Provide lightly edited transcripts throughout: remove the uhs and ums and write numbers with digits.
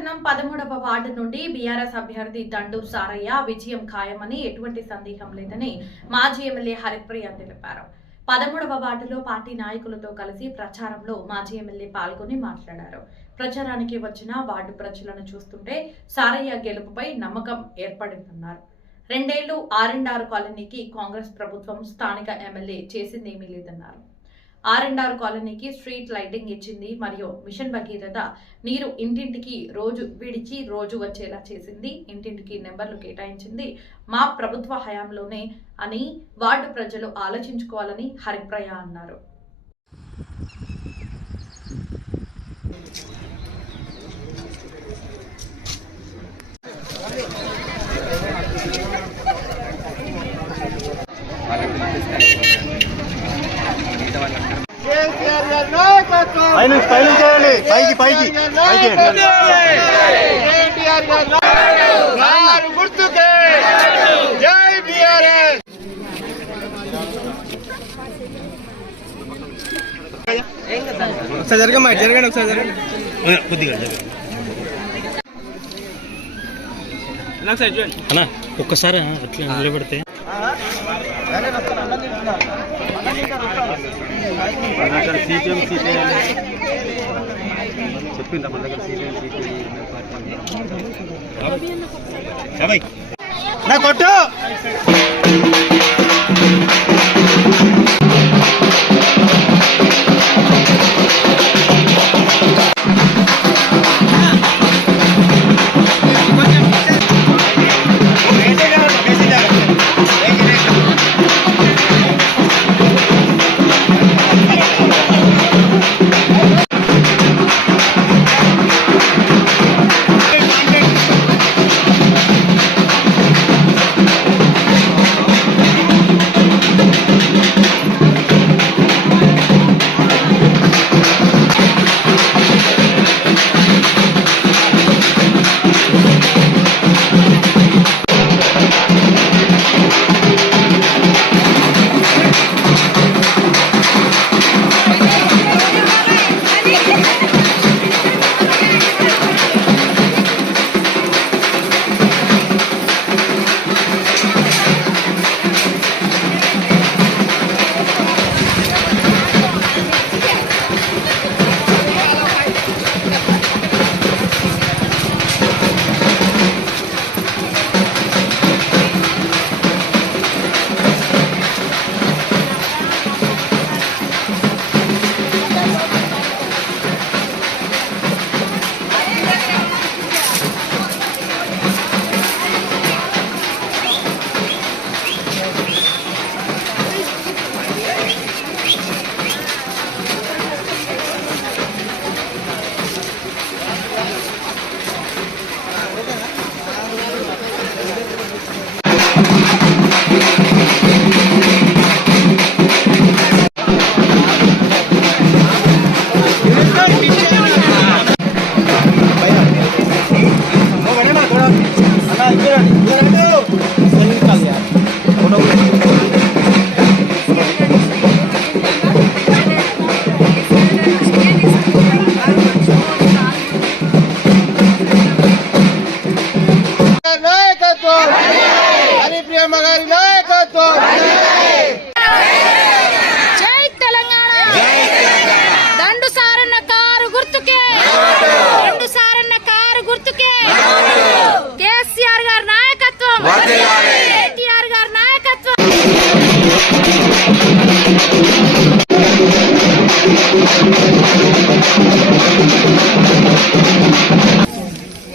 పట్టణం 13వ వార్డు నుండి బీఆర్ఎస్ అభ్యర్థి దండు సారయ్య విజయం ఖాయమని ఎటువంటి సందేహం లేదని మాజీ ఎమ్మెల్యే హరిప్రియ తెలిపారు. 13వ వార్డులో పార్టీ నాయకులతో కలిసి ప్రచారంలో మాజీ ఎమ్మెల్యే పాల్గొని మాట్లాడారు. ప్రచారానికి వచ్చిన వార్డు ప్రజలను చూస్తుంటే సారయ్య గెలుపుపై నమ్మకం ఏర్పడిందన్నారు. 2 ఏళ్లు ఆర్&ఆర్ కాలనీకి కాంగ్రెస్ ప్రభుత్వం స్థానిక ఎమ్మెల్యే చేసిందేమీ లేదన్నారు. ఆర్&ఆర్ కాలనీకి స్ట్రీట్ లైటింగ్ ఇచ్చింది మరియు మిషన్ భగీరథ నీరు ఇంటింటికి రోజు విడిచి రోజు వచ్చేలా చేసింది. ఇంటింటికి నెంబర్లు కేటాయించింది మా ప్రభుత్వ హయాంలోనే అని వార్డు ప్రజలు ఆలోచించుకోవాలని హరిప్రియ అన్నారు. ఒక్కసారి అట్లా నిలబెడితే చెప్పిందా మన దగ్గర కొట్టు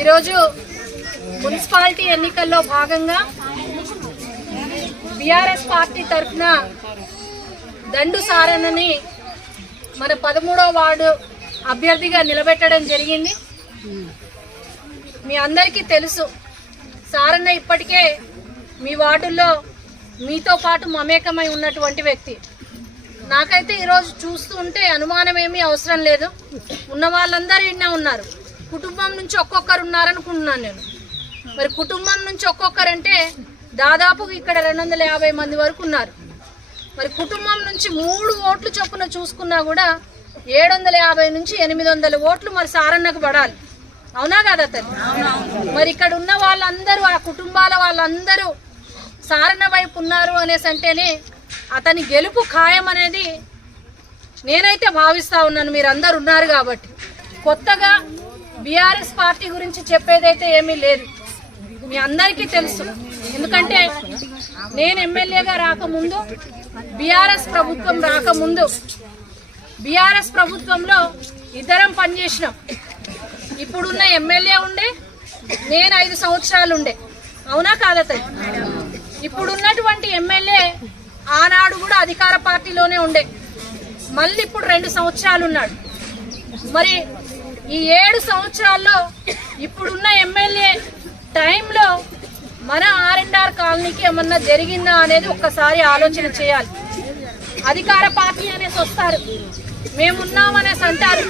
ఈరోజు మున్సిపాలిటీ ఎన్నికల్లో భాగంగా బీఆర్ఎస్ పార్టీ తరఫున దండు సారన్నని మన 13వ వార్డు అభ్యర్థిగా నిలబెట్టడం జరిగింది. మీ అందరికీ తెలుసు, సారన్న ఇప్పటికే మీ వార్డుల్లో మీతో పాటు మమేకమై ఉన్నటువంటి వ్యక్తి. నాకైతే ఈరోజు చూస్తూ ఉంటే అనుమానం ఏమీ అవసరం లేదు. ఉన్న వాళ్ళందరూ ఇన్నే ఉన్నారు. కుటుంబం నుంచి ఒక్కొక్కరు ఉన్నారనుకుంటున్నాను నేను. మరి కుటుంబం నుంచి ఒక్కొక్కరంటే దాదాపు ఇక్కడ 250 మంది వరకు ఉన్నారు. మరి కుటుంబం నుంచి 3 ఓట్లు చొప్పున చూసుకున్నా కూడా 750 నుంచి 800 ఓట్లు మరి సారన్నకు పడాలి. అవునా కదా తల్లి? మరి ఇక్కడ ఉన్న వాళ్ళందరూ, ఆ కుటుంబాల వాళ్ళందరూ సారన్న వైపు ఉన్నారు అనేసి అంటేనే అతని గెలుపు ఖాయం అనేది నేనైతే భావిస్తా ఉన్నాను. మీరు అందరు ఉన్నారు కాబట్టి కొత్తగా బీఆర్ఎస్ పార్టీ గురించి చెప్పేదైతే ఏమీ లేదు, మీ అందరికీ తెలుసు. ఎందుకంటే నేను ఎమ్మెల్యేగా రాకముందు, బీఆర్ఎస్ ప్రభుత్వం రాకముందు బీఆర్ఎస్ ప్రభుత్వంలో ఇద్దరం పనిచేసినాం. ఇప్పుడున్న ఎమ్మెల్యే ఉండే, నేను 5 సంవత్సరాలు ఉండే. అవునా కాదా తల్లి? ఇప్పుడున్నటువంటి ఎమ్మెల్యే ఆనాడు కూడా అధికార పార్టీలోనే ఉండే, మళ్ళీ ఇప్పుడు 2 సంవత్సరాలు ఉన్నాడు. మరి ఈ 7 సంవత్సరాల్లో ఇప్పుడున్న ఎమ్మెల్యే టైంలో మన R&R కాలనీకి ఏమన్నా జరిగిందా అనేది ఒక్కసారి ఆలోచన చేయాలి. అధికార పార్టీ అనేసి వస్తారు, మేమున్నామనేసి అంటారు,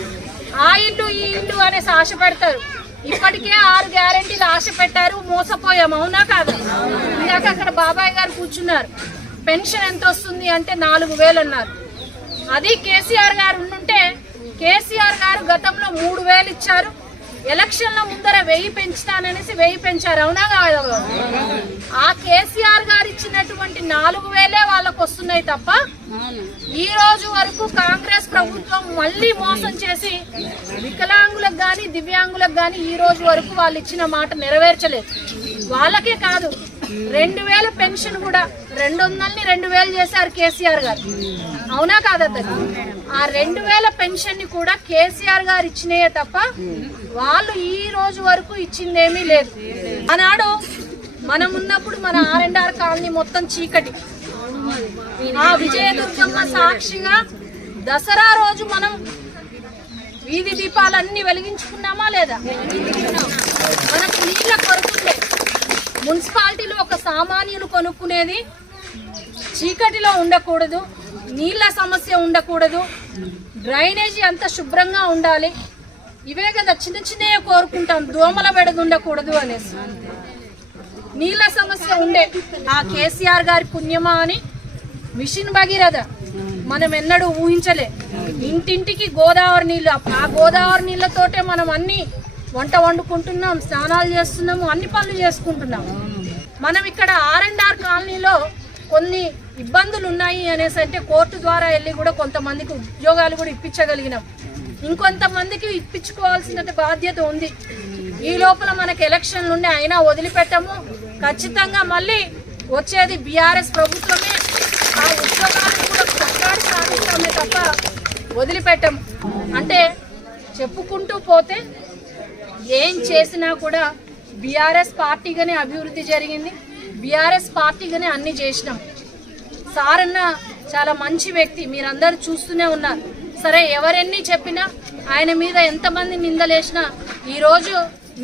ఆ ఇల్లు ఈ ఇల్లు అనేసి ఆశ పెడతారు. ఇప్పటికే 6 గ్యారెంటీలు ఆశ పెట్టారు, మోసపోయాం. అవునా కాదా? ఇందాక అక్కడ బాబాయ్ గారు కూర్చున్నారు, పెన్షన్ ఎంత వస్తుంది అంటే 4000 అన్నారు. అది కేసీఆర్ గారు ఉండుంటే, కేసీఆర్ గారు గతంలో 3000 ఇచ్చారు, ఎలక్షన్ల ముందర 1000 పెంచుతాననేసి 1000 పెంచారు. అవునా కాదా? ఆ కేసీఆర్ గారు ఇచ్చినటువంటి 4000 వాళ్ళకు వస్తున్నాయి తప్ప ఈ రోజు వరకు కాంగ్రెస్ ప్రభుత్వం మళ్ళీ మోసం చేసి వికలాంగులకు గాని దివ్యాంగులకు గాని ఈ రోజు వరకు వాళ్ళు ఇచ్చిన మాట నెరవేర్చలేదు. వాళ్ళకే కాదు, 2000 పెన్షన్ కూడా 200ని 2000 చేశారు కేసీఆర్ గారు. అవునా కాదా? ఆ 2000 పెన్షన్ ని కూడా కేసీఆర్ గారు ఇచ్చినాయే తప్ప వాళ్ళు ఈ రోజు వరకు ఇచ్చిందేమీ లేదు. ఆనాడు మనం ఉన్నప్పుడు మన R&R కాలనీ మొత్తం చీకటి. ఆ విజయదుర్గమ్మ సాక్షిగా దసరా రోజు మనం వీధి దీపాలన్నీ వెలిగించుకున్నామా లేదా? మనకు నీళ్ళ కొరకుండే, మున్సిపాలిటీలో ఒక సామాన్యులు కొనుక్కునేది చీకటిలో ఉండకూడదు, నీళ్ళ సమస్య ఉండకూడదు, డ్రైనేజీ అంత శుభ్రంగా ఉండాలి. ఇవే కదా చిన్న చిన్నవి కోరుకుంటాం, దోమల బెడద ఉండకూడదు అనేసి. నీళ్ళ సమస్య ఉండే, ఆ కేసీఆర్ గారి పుణ్యమా అని మిషన్ భగీరథ మనం ఎన్నడూ ఊహించలే. ఇంటింటికి గోదావరి నీళ్ళు, ఆ గోదావరి నీళ్ళతోటే మనం అన్ని వంట వండుకుంటున్నాం, స్నానాలు చేస్తున్నాము, అన్ని పనులు చేసుకుంటున్నాము. మనం ఇక్కడ R&R కాలనీలో కొన్ని ఇబ్బందులు ఉన్నాయి అనేసి అంటే కోర్టు ద్వారా వెళ్ళి కూడా కొంతమందికి ఉద్యోగాలు కూడా ఇప్పించగలిగినాం. ఇంకొంతమందికి ఇప్పించుకోవాల్సిన బాధ్యత ఉంది. ఈ లోపల మనకు ఎలక్షన్లు ఉండే, అయినా వదిలిపెట్టము. ఖచ్చితంగా మళ్ళీ వచ్చేది బీఆర్ఎస్ ప్రభుత్వమే. ఆ ఉద్యోగాలను కూడా కొట్లాడి సాధిస్తామే తప్ప వదిలిపెట్టము. అంటే చెప్పుకుంటూ పోతే ఏం చేసినా కూడా బీఆర్ఎస్ పార్టీగానే అభివృద్ధి జరిగింది, బీఆర్ఎస్ పార్టీగానే అన్ని చేసినాం. సారన్న చాలా మంచి వ్యక్తి, మీరందరూ చూస్తూనే ఉన్నారు. సరే ఎవరెన్ని చెప్పినా, ఆయన మీద ఎంతమంది నిందలేసినా ఈరోజు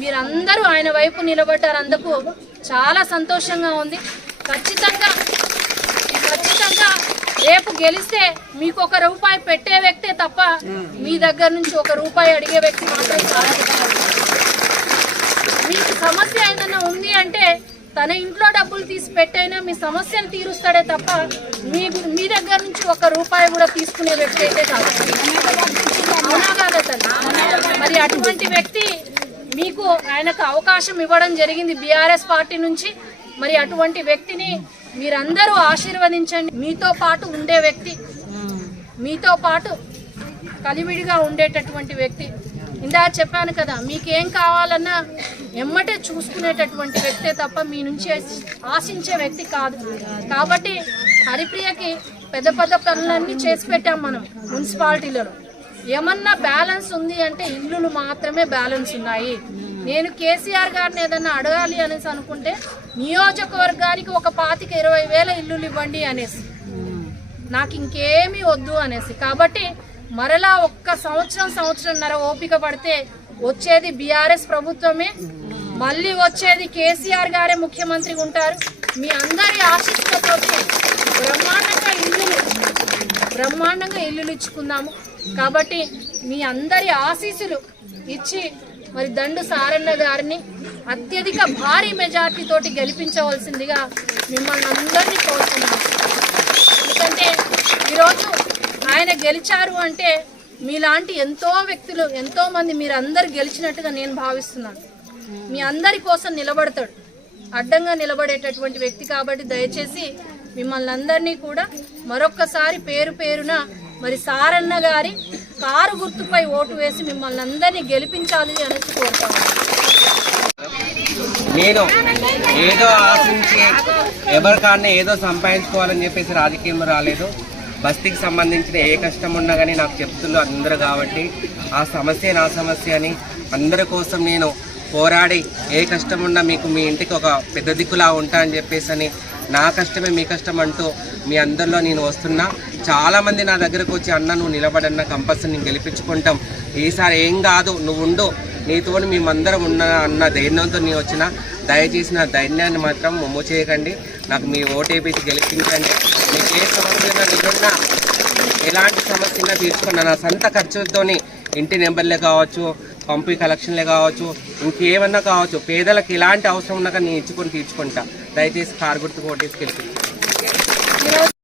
మీరందరూ ఆయన వైపు నిలబడ్డారు. అందుకు చాలా సంతోషంగా ఉంది. ఖచ్చితంగా రేపు గెలిస్తే మీకు ₹1 పెట్టే వ్యక్తే తప్ప మీ దగ్గర నుంచి ₹1 అడిగే వ్యక్తి మాత్రం కాదు. మీకు సమస్య ఏదైనా ఉంది అంటే తన ఇంట్లో డబ్బులు తీసి పెట్టైనా మీ సమస్యను తీరుస్తాడే తప్ప మీ దగ్గర నుంచి ₹1 కూడా తీసుకునే వ్యక్తి అయితే కాదు. అవునా కాదా తల్లి? మరి అటువంటి వ్యక్తి మీకు ఆయనకు అవకాశం ఇవ్వడం జరిగింది బీఆర్ఎస్ పార్టీ నుంచి. మరి అటువంటి వ్యక్తిని మీరందరూ ఆశీర్వదించండి. మీతో పాటు ఉండే వ్యక్తి, మీతో పాటు కలివిడిగా ఉండేటటువంటి వ్యక్తి. ఇందా చెప్పాను కదా, మీకేం కావాలన్నా ఎమ్మటే చూసుకునేటటువంటి వ్యక్తే తప్ప మీ నుంచి ఆశించే వ్యక్తి కాదు. కాబట్టి హరిప్రియకి పెద్ద పెద్ద పనులన్నీ చేసి పెట్టాం మనం మున్సిపాలిటీలలో. ఏమన్నా బ్యాలెన్స్ ఉంది అంటే ఇల్లులు మాత్రమే బ్యాలెన్స్ ఉన్నాయి. నేను కేసీఆర్ గారిని ఏదన్నా అడగాలి అనేసి అనుకుంటే నియోజకవర్గానికి 25,000-20,000 ఇల్లులు ఇవ్వండి అనేసి, నాకు ఇంకేమీ వద్దు అనేసి. కాబట్టి మరలా ఒక్క సంవత్సరంన్నర ఓపిక పడితే వచ్చేది బీఆర్ఎస్ ప్రభుత్వమే, మళ్ళీ వచ్చేది కేసీఆర్ గారే ముఖ్యమంత్రిగా ఉంటారు. మీ అందరి ఆశీస్సులతో బ్రహ్మాండంగా ఇల్లులు ఇచ్చుకుందాము. కాబట్టి మీ అందరి ఆశీస్సులు ఇచ్చి మరి దండు సారన్న గారిని అత్యధిక భారీ మెజార్టీ తోటి గెలిపించవలసిందిగా మిమ్మల్ని అందరినీ కోరుతున్నాను. ఎందుకంటే ఈరోజు ఆయన గెలిచారు అంటే మీలాంటి ఎంతో వ్యక్తులు, ఎంతో మంది మీరు అందరు గెలిచినట్టుగా నేను భావిస్తున్నాను. మీ అందరి కోసం నిలబడతాడు, అడ్డంగా నిలబడేటటువంటి వ్యక్తి. కాబట్టి దయచేసి మిమ్మల్ని అందరినీ కూడా మరొక్కసారి పేరు పేరున మరి సారన్న గారి కారు గుర్తుపై ఓటు వేసి మిమ్మల్ని అందరినీ గెలిపించాలి అనేసి కోరుతాను. నేను ఏదో ఆశించి ఎవరికన్నా ఏదో సంపాదించుకోవాలని చెప్పేసి రాజకీయం రాలేదు. బస్తీకి సంబంధించిన ఏ కష్టం ఉన్నా కానీ నాకు చెప్తున్నారు అందరూ, కాబట్టి ఆ సమస్య నా సమస్య అని అందరి కోసం నేను పోరాడి ఏ కష్టం ఉన్నా మీకు మీ ఇంటికి ఒక పెద్ద దిక్కులా ఉంటా అని చెప్పేసి అని నా కష్టమే మీ కష్టం అంటూ మీ అందరిలో నేను వస్తున్నా. చాలామంది నా దగ్గరకు వచ్చి అన్న నువ్వు నిలబడన్నా కంపల్సరీ నేను గెలిపించుకుంటాం, ఈసారి ఏం కాదు నువ్వు ఉండు, నీతో మేమందరం ఉన్న అన్న ధైర్యంతో నేను వచ్చిన. దయచేసి నా ధైర్యాన్ని మాత్రం మొమ్ము చేయకండి, నాకు మీ ఓటేపీసి గెలిపించండి. మీకు ఏ సమస్య నిజంగా ఎలాంటి సమస్య తీర్చుకున్నా నా సొంత ఖర్చులతోని ఇంటి నెంబర్లే కావచ్చు, పంపి కలెక్షన్లే కావచ్చు, ఇంకేమన్నా కావచ్చు, పేదలకు ఎలాంటి అవసరం ఉన్నా కానీ నేను ఇచ్చుకొని తీర్చుకుంటా. దయచేసి కారు గుర్తుకు ఓటేసి గెలిపించండి.